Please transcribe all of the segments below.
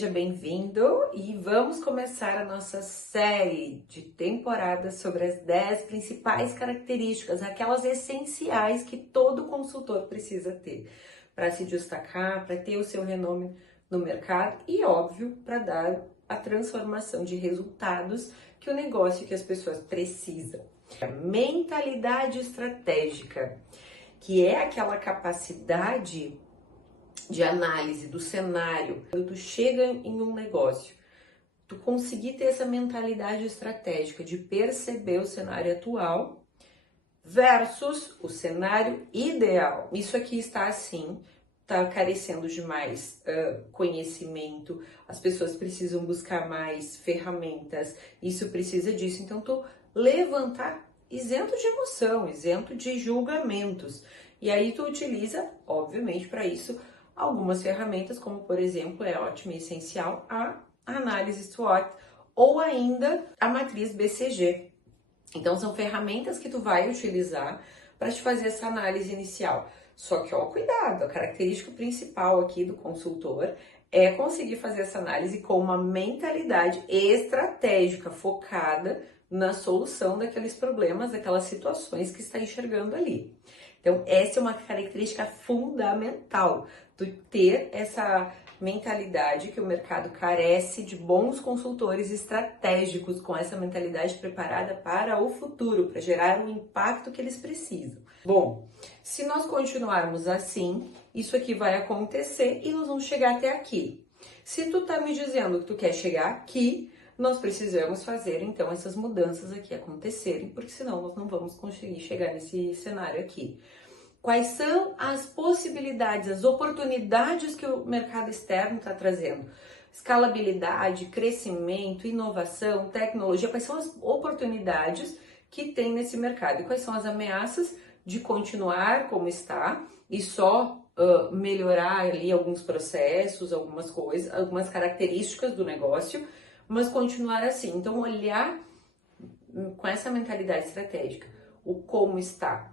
seja bem-vindo e vamos começar a nossa série de temporadas sobre as 10 principais características, aquelas essenciais que todo consultor precisa ter para se destacar, para ter o seu renome no mercado e, óbvio, para dar a transformação de resultados que o negócio que as pessoas precisam. A mentalidade estratégica, que é aquela capacidade de análise do cenário, quando tu chega em um negócio, tu conseguir ter essa mentalidade estratégica de perceber o cenário atual versus o cenário ideal. Isso aqui está assim, está carecendo de mais conhecimento, as pessoas precisam buscar mais ferramentas, isso precisa disso. Então, tu levantar isento de emoção, isento de julgamentos. E aí tu utiliza, obviamente, para isso, algumas ferramentas, como por exemplo, é ótima e essencial a análise SWOT ou ainda a matriz BCG. Então são ferramentas que tu vai utilizar para te fazer essa análise inicial. Só que, ó, cuidado, a característica principal aqui do consultor é conseguir fazer essa análise com uma mentalidade estratégica, focada na solução daqueles problemas, daquelas situações que está enxergando ali. Então, essa é uma característica fundamental, tu ter essa mentalidade que o mercado carece de bons consultores estratégicos com essa mentalidade preparada para o futuro, para gerar o impacto que eles precisam. Bom, se nós continuarmos assim, isso aqui vai acontecer e nós vamos chegar até aqui. Se tu tá me dizendo que tu quer chegar aqui, nós precisamos fazer então essas mudanças aqui acontecerem, porque senão nós não vamos conseguir chegar nesse cenário aqui. Quais são as possibilidades, as oportunidades que o mercado externo está trazendo? Escalabilidade, crescimento, inovação, tecnologia, quais são as oportunidades que tem nesse mercado? E quais são as ameaças de continuar como está e só melhorar ali alguns processos, algumas coisas, algumas características do negócio, mas continuar assim. Então, olhar com essa mentalidade estratégica, o como está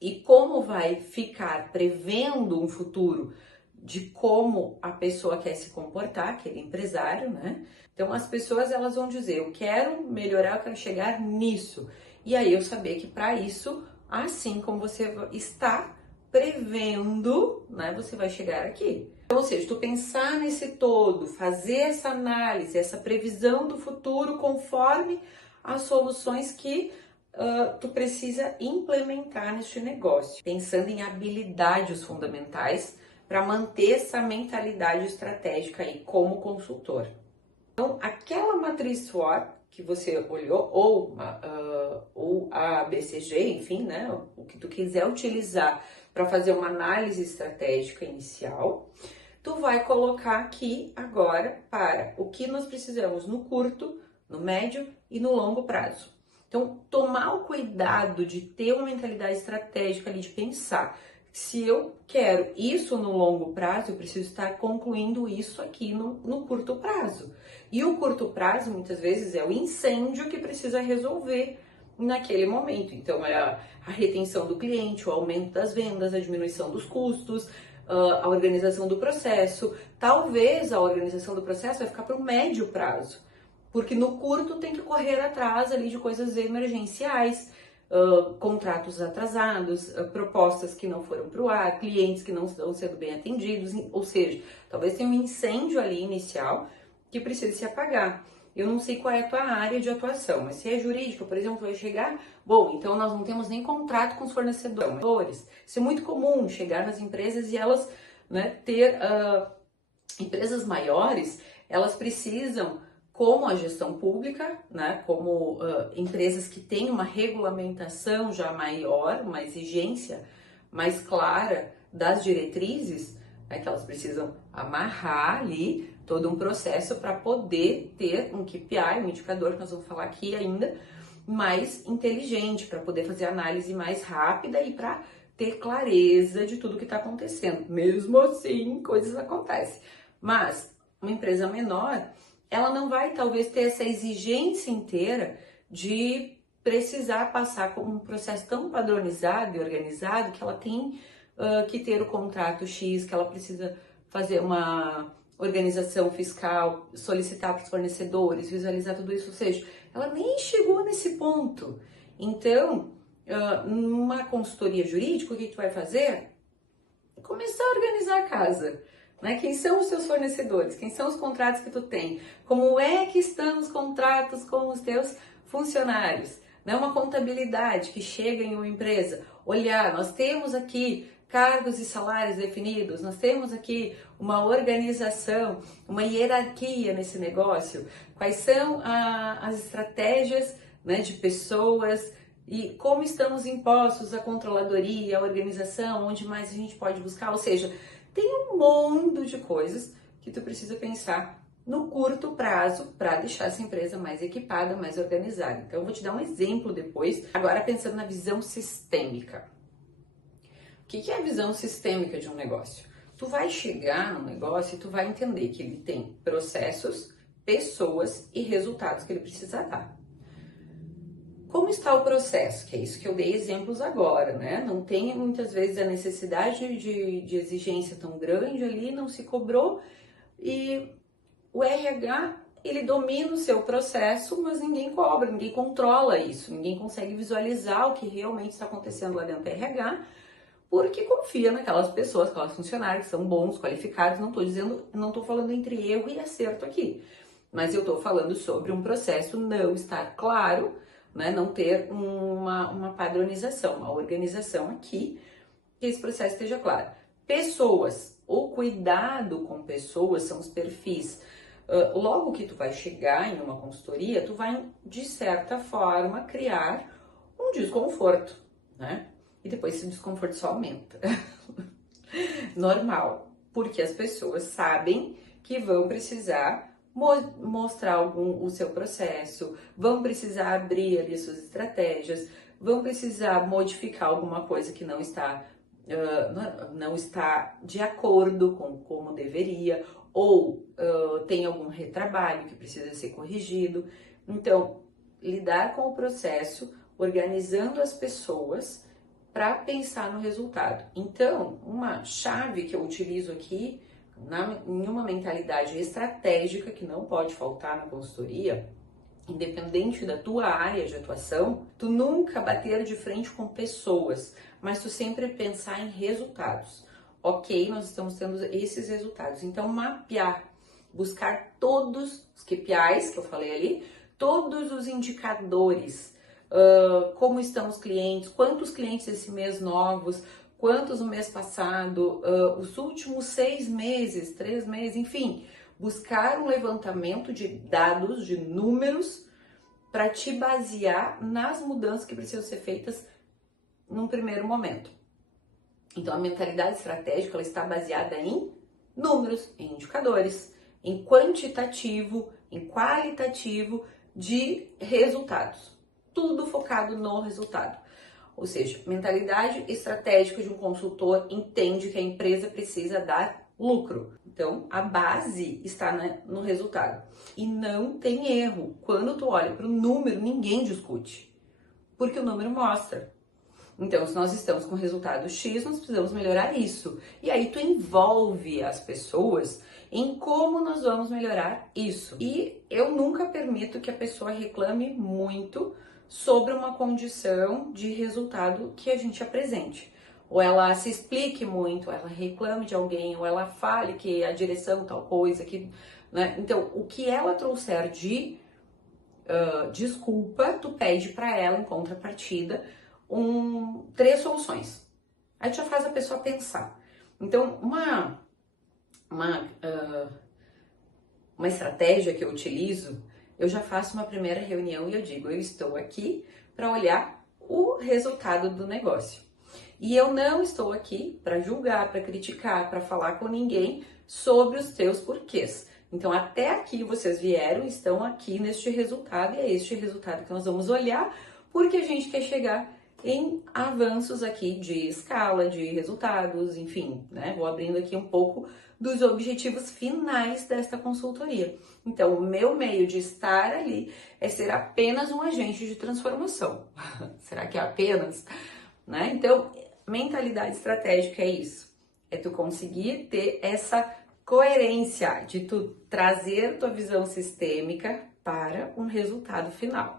e como vai ficar prevendo um futuro de como a pessoa quer se comportar, aquele empresário, né? Então, as pessoas, elas vão dizer, eu quero melhorar, eu quero chegar nisso. E aí, eu saber que para isso, assim como você está prevendo, né, você vai chegar aqui. Então, ou seja, tu pensar nesse todo, fazer essa análise, essa previsão do futuro conforme as soluções que tu precisa implementar neste negócio, pensando em habilidades fundamentais para manter essa mentalidade estratégica aí como consultor. Então, aquela matriz SWOT que você olhou, ou a BCG, enfim, né, o que tu quiser utilizar para fazer uma análise estratégica inicial, tu vai colocar aqui agora para o que nós precisamos no curto, no médio e no longo prazo. Então, tomar o cuidado de ter uma mentalidade estratégica ali, de pensar, se eu quero isso no longo prazo, eu preciso estar concluindo isso aqui no curto prazo. E o curto prazo, muitas vezes, é o incêndio que precisa resolver naquele momento. Então, é a retenção do cliente, o aumento das vendas, a diminuição dos custos, a organização do processo. Talvez a organização do processo vai ficar para o médio prazo, porque no curto tem que correr atrás ali de coisas emergenciais, contratos atrasados, propostas que não foram para o ar, clientes que não estão sendo bem atendidos, ou seja, talvez tenha um incêndio ali inicial que precisa se apagar. Eu não sei qual é a tua área de atuação, mas se é jurídica, por exemplo, vai chegar, bom, então nós não temos nem contrato com os fornecedores. Isso é muito comum, chegar nas empresas e elas, né, ter empresas maiores, elas precisam, como a gestão pública, né, como empresas que têm uma regulamentação já maior, uma exigência mais clara das diretrizes, né, que elas precisam amarrar ali todo um processo para poder ter um KPI, um indicador que nós vamos falar aqui ainda, mais inteligente, para poder fazer análise mais rápida e para ter clareza de tudo que está acontecendo. Mesmo assim, coisas acontecem. Mas uma empresa menor, ela não vai talvez ter essa exigência inteira de precisar passar por um processo tão padronizado e organizado que ela tem que ter o contrato X, que ela precisa fazer organização fiscal, solicitar para os fornecedores, visualizar tudo isso, ou seja, ela nem chegou nesse ponto. Então, numa consultoria jurídica, o que tu vai fazer? Começar a organizar a casa, né? Quem são os seus fornecedores? Quem são os contratos que tu tem? Como é que estão os contratos com os teus funcionários? Né? Uma contabilidade que chega em uma empresa, olhar, nós temos aqui cargos e salários definidos, nós temos aqui uma organização, uma hierarquia nesse negócio, quais são as estratégias, né, de pessoas e como estão os impostos, a controladoria, a organização, onde mais a gente pode buscar, ou seja, tem um mundo de coisas que tu precisa pensar no curto prazo para deixar essa empresa mais equipada, mais organizada. Então eu vou te dar um exemplo depois, agora pensando na visão sistêmica. O que é a visão sistêmica de um negócio? Tu vai chegar no negócio e tu vai entender que ele tem processos, pessoas e resultados que ele precisa dar. Como está o processo? Que é isso que eu dei exemplos agora, né? Não tem muitas vezes a necessidade de exigência tão grande ali, não se cobrou e o RH, ele domina o seu processo, mas ninguém cobra, ninguém controla isso, ninguém consegue visualizar o que realmente está acontecendo lá dentro do RH, porque confia naquelas pessoas, aquelas funcionários que são bons, qualificados. Não estou falando entre erro e acerto aqui, mas eu estou falando sobre um processo não estar claro, né, não ter uma padronização, uma organização aqui, que esse processo esteja claro. Pessoas, o cuidado com pessoas são os perfis. Logo que tu vai chegar em uma consultoria, tu vai, de certa forma, criar um desconforto, né? E depois esse desconforto só aumenta. Normal, porque as pessoas sabem que vão precisar mostrar o seu processo, vão precisar abrir ali suas estratégias, vão precisar modificar alguma coisa que não está de acordo com como deveria, ou tem algum retrabalho que precisa ser corrigido. Então, lidar com o processo, organizando as pessoas para pensar no resultado. Então, uma chave que eu utilizo aqui em uma mentalidade estratégica que não pode faltar na consultoria, independente da tua área de atuação, tu nunca bater de frente com pessoas, mas tu sempre pensar em resultados. Ok, nós estamos tendo esses resultados, então mapear, buscar todos os KPIs que eu falei ali, todos os indicadores, como estão os clientes, quantos clientes esse mês novos, quantos no mês passado, os últimos 6 meses, 3 meses, enfim, buscar um levantamento de dados, de números, para te basear nas mudanças que precisam ser feitas num primeiro momento. Então, a mentalidade estratégica ela está baseada em números, em indicadores, em quantitativo, em qualitativo de resultados. Tudo focado no resultado. Ou seja, mentalidade estratégica de um consultor entende que a empresa precisa dar lucro. Então, a base está no resultado. E não tem erro. Quando tu olha para o número, ninguém discute. Porque o número mostra. Então, se nós estamos com resultado X, nós precisamos melhorar isso. E aí tu envolve as pessoas em como nós vamos melhorar isso. E eu nunca permito que a pessoa reclame muito sobre uma condição de resultado que a gente apresente. Ou ela se explique muito, ou ela reclame de alguém, ou ela fale que a direção tal coisa, né? Então, o que ela trouxer de desculpa, tu pede para ela em contrapartida 3 soluções. Aí tu já faz a pessoa pensar. Então, uma estratégia que eu utilizo, eu já faço uma primeira reunião e eu digo, eu estou aqui para olhar o resultado do negócio. E eu não estou aqui para julgar, para criticar, para falar com ninguém sobre os teus porquês. Então, até aqui vocês vieram, estão aqui neste resultado, e é este resultado que nós vamos olhar, porque a gente quer chegar em avanços aqui de escala, de resultados, enfim, né? Vou abrindo aqui um pouco dos objetivos finais desta consultoria. Então, o meu meio de estar ali é ser apenas um agente de transformação. Será que é apenas? Né? Então, mentalidade estratégica é isso. É tu conseguir ter essa coerência de tu trazer tua visão sistêmica para um resultado final.